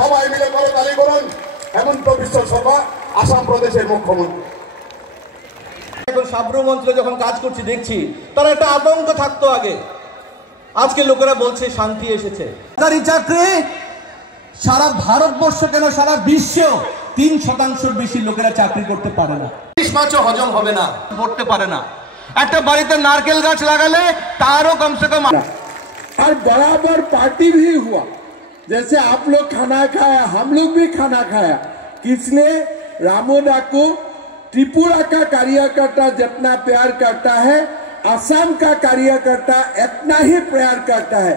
সবাই মিলে করতালি করুন হেমন্ত বিশ্ব শর্মা আসাম প্রদেশের মুখ্যমন্ত্রী। এখন সাবরুম অঞ্চলে যখন কাজ করছি দেখছি তার একটা আতঙ্ক থাকতো আগে, আজকে লোকেরা বলছে শান্তি এসেছে। সরকারি চাকরি সারা ভারতবর্ষ কেন সারা বিশ্বেও 3% বেশি লোকেরা চাকরি করতে পারে না, 20 মাসও হজম হবে না, পড়তে পারে না। একটা বাড়িতে নারকেল গাছ লাগালে তারও কমসে কম। और बराबर पार्टी भी हुआ, जैसे आप लोग खाना खाया हम लोग भी खाना खाया। किसने? रामोदा को त्रिपुरा का कार्यकर्ता जितना प्यार करता है असम का कार्यकर्ता इतना ही प्यार करता है।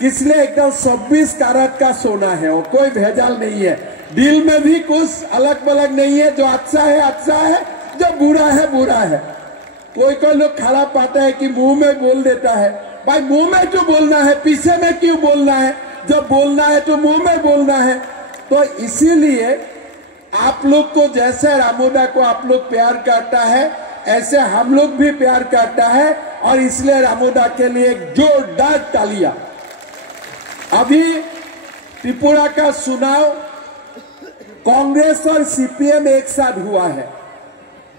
किसने? एकदम 26 कैरेट का सोना है, वो कोई भेजाल नहीं है, दिल में भी कुछ अलग बलग नहीं है। जो अच्छा है, जो बुरा है। कोई लोग खराब पाता है कि मुंह में बोल देता है, भाई मुंह में क्यों बोलना है, पीछे में क्यों बोलना है? जब बोलना है तो मुंह में बोलना है। तो इसीलिए आप लोग को जैसे रामोदा को आप लोग प्यार करता है ऐसे हम लोग भी प्यार करता है, और इसलिए रामोदा के लिए जोरदार तालियां। अभी त्रिपुरा का चुनाव कांग्रेस और सीपीएम एक साथ हुआ है,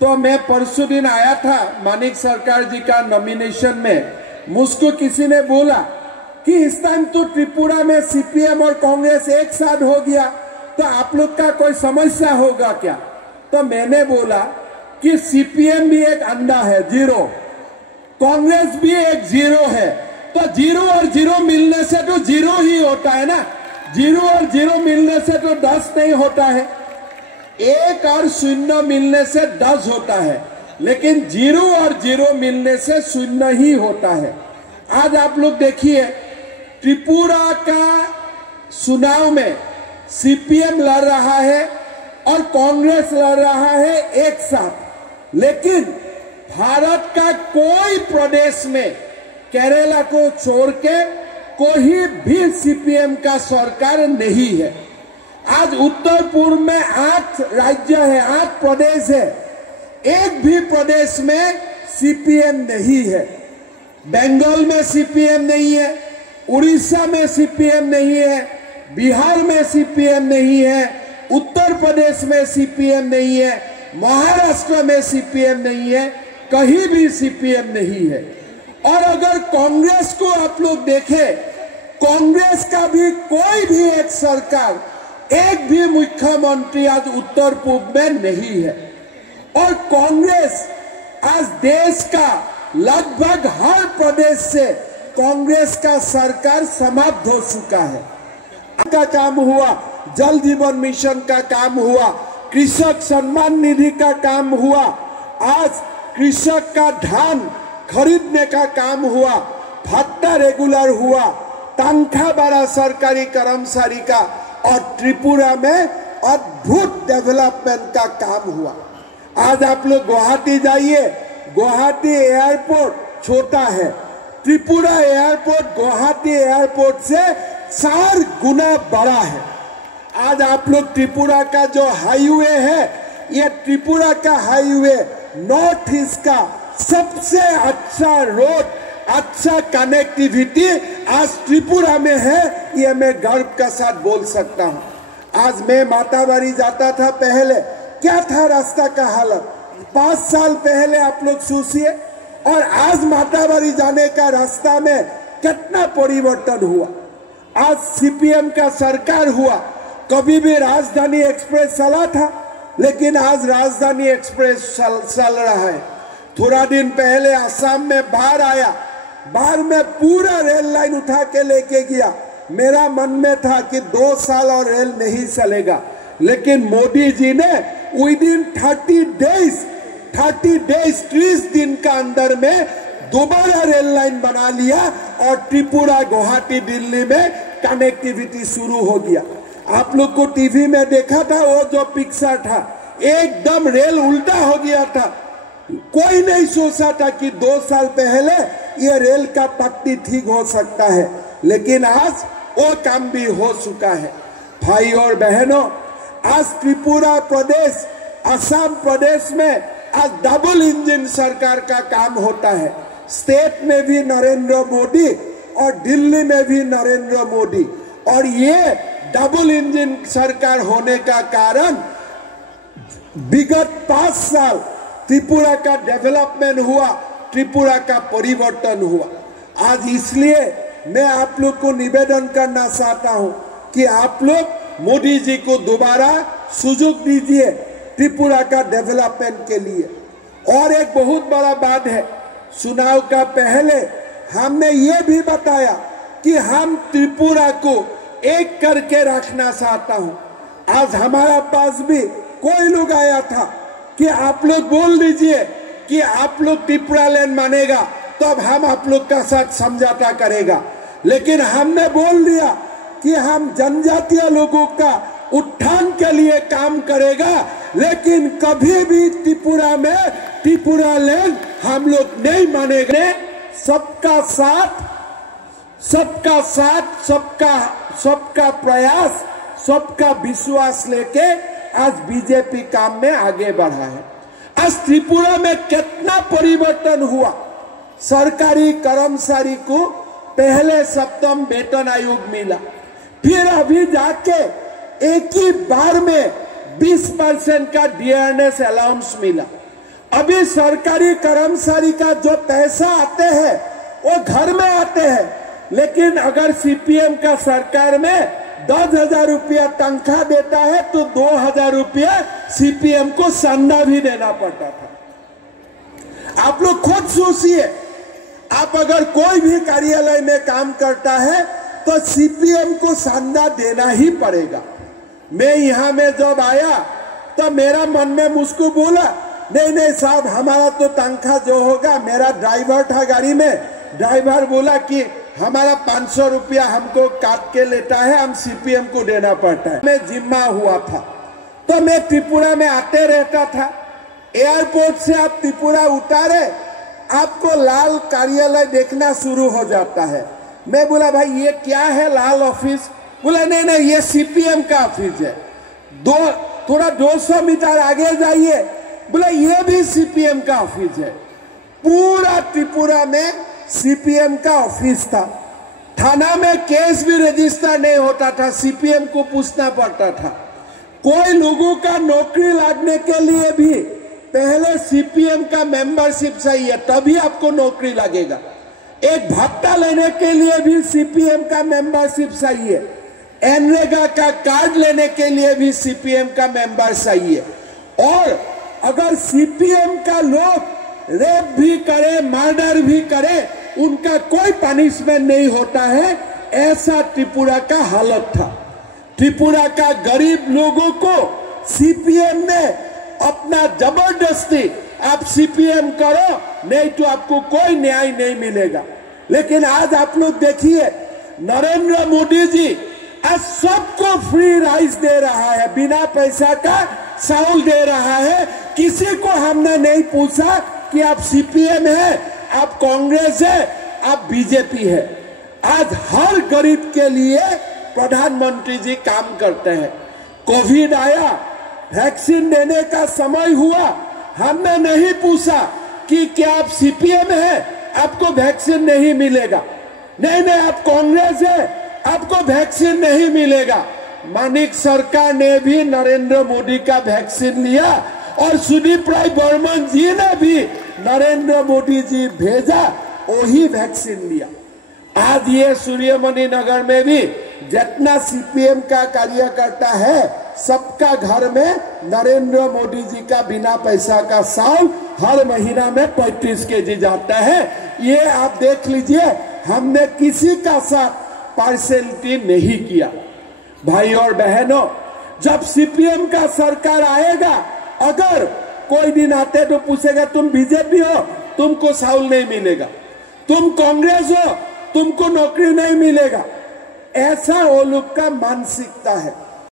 तो मैं परसों दिन आया था मानिक सरकार जी का नॉमिनेशन में, मुझको किसी ने बोला कि इस टाइम तो त्रिपुरा में सीपीएम और कांग्रेस एक साथ हो गया, तो आप लोग का कोई समस्या होगा क्या? तो मैंने बोला कि सीपीएम भी एक अंडा है, 0, कांग्रेस भी एक 0 है, तो 0 और 0 मिलने से तो 0 ही होता है ना, 0 और 0 मिलने से तो 10 नहीं होता है, 1 और 0 मिलने से 10 होता है, लेकिन 0 और 0 मिलने से 0 ही होता है। आज आप लोग देखिए त्रिपुरा का चुनाव में सीपीएम लड़ रहा है और कांग्रेस लड़ रहा है एक साथ, लेकिन भारत का कोई प्रदेश में केरला को छोड़ के कोई भी सीपीएम का सरकार नहीं है। आज उत्तर पूर्व में 8 राज्य है, 8 प्रदेश है, एक भी प्रदेश में सीपीएम नहीं है। बंगाल में सीपीएम नहीं है, उड़ीसा में सीपीएम नहीं है, बिहार में सीपीएम नहीं है, उत्तर प्रदेश में सीपीएम नहीं है, महाराष्ट्र में सीपीएम नहीं है, कहीं भी सीपीएम नहीं है। और अगर कांग्रेस को आप लोग देखें, कांग्रेस का भी कोई भी एक सरकार, एक भी मुख्यमंत्री आज उत्तर पूर्व में नहीं है। और कांग्रेस आज देश का लगभग हर प्रदेश से कांग्रेस का सरकार समाप्त हो चुका है। का काम हुआ, जल जीवन मिशन का काम हुआ, कृषक सम्मान निधि का काम हुआ, आज कृषक का धान खरीदने का काम हुआ, भत्ता रेगुलर हुआ, तनख्वाह बढ़ा सरकारी कर्मचारी का, और त्रिपुरा में अद्भुत डेवलपमेंट का काम हुआ। आज आप लोग गुवाहाटी जाइए, गुवाहाटी एयरपोर्ट छोटा है, त्रिपुरा एयरपोर्ट गुवाहाटी एयरपोर्ट से 4 गुना बड़ा है। आज आप लोग त्रिपुरा का जो हाईवे है, ये त्रिपुरा का हाईवे नॉर्थ ईस्ट का सबसे अच्छा रोड, अच्छा कनेक्टिविटी आज त्रिपुरा में है, ये मैं गर्व के साथ बोल सकता हूँ। आज मैं मातावारी जाता था, पहले क्या था रास्ता का हालत, 5 साल पहले आप लोग सोचिए, और आज मातावारी जाने का रास्ता में कितना परिवर्तन हुआ। आज सीपीएम का सरकार हुआ, कभी भी राजधानी एक्सप्रेस चला था, लेकिन आज राजधानी एक्सप्रेस चल रहा है। थोड़ा दिन पहले असम में बाढ़ आया, बाढ़ में पूरा रेल लाइन उठा के लेके गया। मेरा मन में था कि 2 साल और रेल नहीं चलेगा, लेकिन मोदी जी ने विद इन 30 डेज 30 दिन का अंदर में दोबारा रेल लाइन बना लिया, और त्रिपुरा गुवाहाटी दिल्ली में कनेक्टिविटी शुरू हो गया। आप लोग को टीवी में देखा था, वो जो पिक्चर था, एकदम रेल उल्टा हो गया था। कोई नहीं सोचा था कि 2 साल पहले ये रेल का पट्टी ठीक हो सकता है, लेकिन आज वो काम भी हो चुका है। भाई और बहनों, आज त्रिपुरा प्रदेश, असम प्रदेश में आज डबल इंजन सरकार का काम होता है। स्टेट में भी नरेंद्र मोदी और दिल्ली में भी नरेंद्र मोदी, और ये डबल इंजन सरकार होने का कारण विगत 5 साल त्रिपुरा का डेवलपमेंट हुआ, त्रिपुरा का परिवर्तन हुआ। आज इसलिए मैं आप लोग को निवेदन करना चाहता हूं कि आप लोग मोदी जी को दोबारा सुযোগ दीजिए त्रिपुरा का डेवलपमेंट के लिए। और एक बहुत बड़ा बात है, चुनाव का पहले हमने ये भी बताया कि हम त्रिपुरा को एक करके रखना चाहता हूं। आज हमारा पास भी कोई लोग आया था कि आप लोग बोल दीजिए कि आप लोग त्रिपुरा लैंड मानेगा तब हम आप लोग का साथ समझौता करेगा, लेकिन हमने बोल दिया कि हम जनजातीय लोगों का उत्थान के लिए काम करेगा, लेकिन कभी भी त्रिपुरा में त्रिपुरा लैंड हम लोग नहीं मानेंगे। सबका साथ, सबका साथ, सबका प्रयास, सबका विश्वास लेके आज बीजेपी काम में आगे बढ़ा है। आज त्रिपुरा में कितना परिवर्तन हुआ। सरकारी कर्मचारी को पहले सप्तम वेतन आयोग मिला, फिर अभी जाके एक ही बार में 20% का डियरनेस अलाउंस मिला। अभी सरकारी कर्मचारी का जो पैसा आते हैं वो घर में आते हैं, लेकिन अगर सीपीएम का सरकार में 10,000 रुपया तनख्वाह देता है तो 2,000 रुपया सीपीएम को संदा भी देना पड़ता था। आप लोग खुद सोचिए, आप अगर कोई भी कार्यालय में काम करता है तो सीपीएम को संदा देना ही पड़ेगा। मैं यहाँ में जब आया तो मेरा मन में मुझको बोला, नहीं साहब, हमारा तो तनख्वाह जो होगा, मेरा ड्राइवर था गाड़ी में, ड्राइवर बोला कि हमारा 500 रुपया हमको काट के लेता है, हम सीपीएम को देना पड़ता है। मैं जिम्मा हुआ था तो मैं त्रिपुरा में आते रहता था। एयरपोर्ट से आप त्रिपुरा उतारे, आपको लाल कार्यालय देखना शुरू हो जाता है। मैं बोला भाई ये क्या है लाल ऑफिस? बोला नहीं ये सीपीएम का ऑफिस है। थोड़ा 200 मीटर आगे जाइए, बोला ये भी सीपीएम का ऑफिस है। पूरा त्रिपुरा में सीपीएम का ऑफिस था। थाना में केस भी रजिस्टर नहीं होता था, सीपीएम को पूछना पड़ता था। कोई लोगों का नौकरी लगने के लिए भी पहले सीपीएम का मेंबरशिप चाहिए, तभी आपको नौकरी लगेगा। एक भत्ता लेने के लिए भी सीपीएम का मेंबरशिप चाहिए। एनरेगा का कार्ड लेने के लिए भी सीपीएम का मेंबर चाहिए। और अगर सीपीएम का लोग रेप भी करे, मर्डर भी करे, उनका कोई पनिशमेंट नहीं होता है। ऐसा त्रिपुरा का हालत था। त्रिपुरा का गरीब लोगों को सीपीएम ने अपना जबरदस्ती, आप सीपीएम करो नहीं तो आपको कोई न्याय नहीं मिलेगा। लेकिन आज आप लोग देखिए, नरेंद्र मोदी जी आज सबको फ्री राइस दे रहा है, बिना पैसा का चावल दे रहा है। किसी को हमने नहीं पूछा कि आप सीपीएम है, आप कांग्रेस है, आप बीजेपी है। आज हर गरीब के लिए प्रधानमंत्री जी काम करते हैं। कोविड आया, वैक्सीन देने का समय हुआ, हमने नहीं पूछा कि क्या आप सीपीएम है, आपको वैक्सीन नहीं मिलेगा। नहीं आप कांग्रेस है, आपको वैक्सीन नहीं मिलेगा। मानिक सरकार ने भी नरेंद्र मोदी का वैक्सीन लिया और सुदीप राय बर्मन जी ने भी नरेंद्र मोदी जी भेजा, वही वैक्सीन लिया। आज ये सूर्यमणि नगर में भी जितना सीपीएम का कार्यकर्ता है, सबका घर में नरेंद्र मोदी जी का बिना पैसा का चावल हर महीना में 35 केजी जाता है। ये आप देख लीजिए, हमने किसी का साथ पार्शियलिटी नहीं किया। भाई और बहनों, जब सीपीएम का सरकार आएगा, अगर कोई दिन आते तो पूछेगा तुम बीजेपी हो, तुमको चावल नहीं मिलेगा, तुम कांग्रेस हो, तुमको नौकरी नहीं मिलेगा। ऐसा वो लोग का मानसिकता है।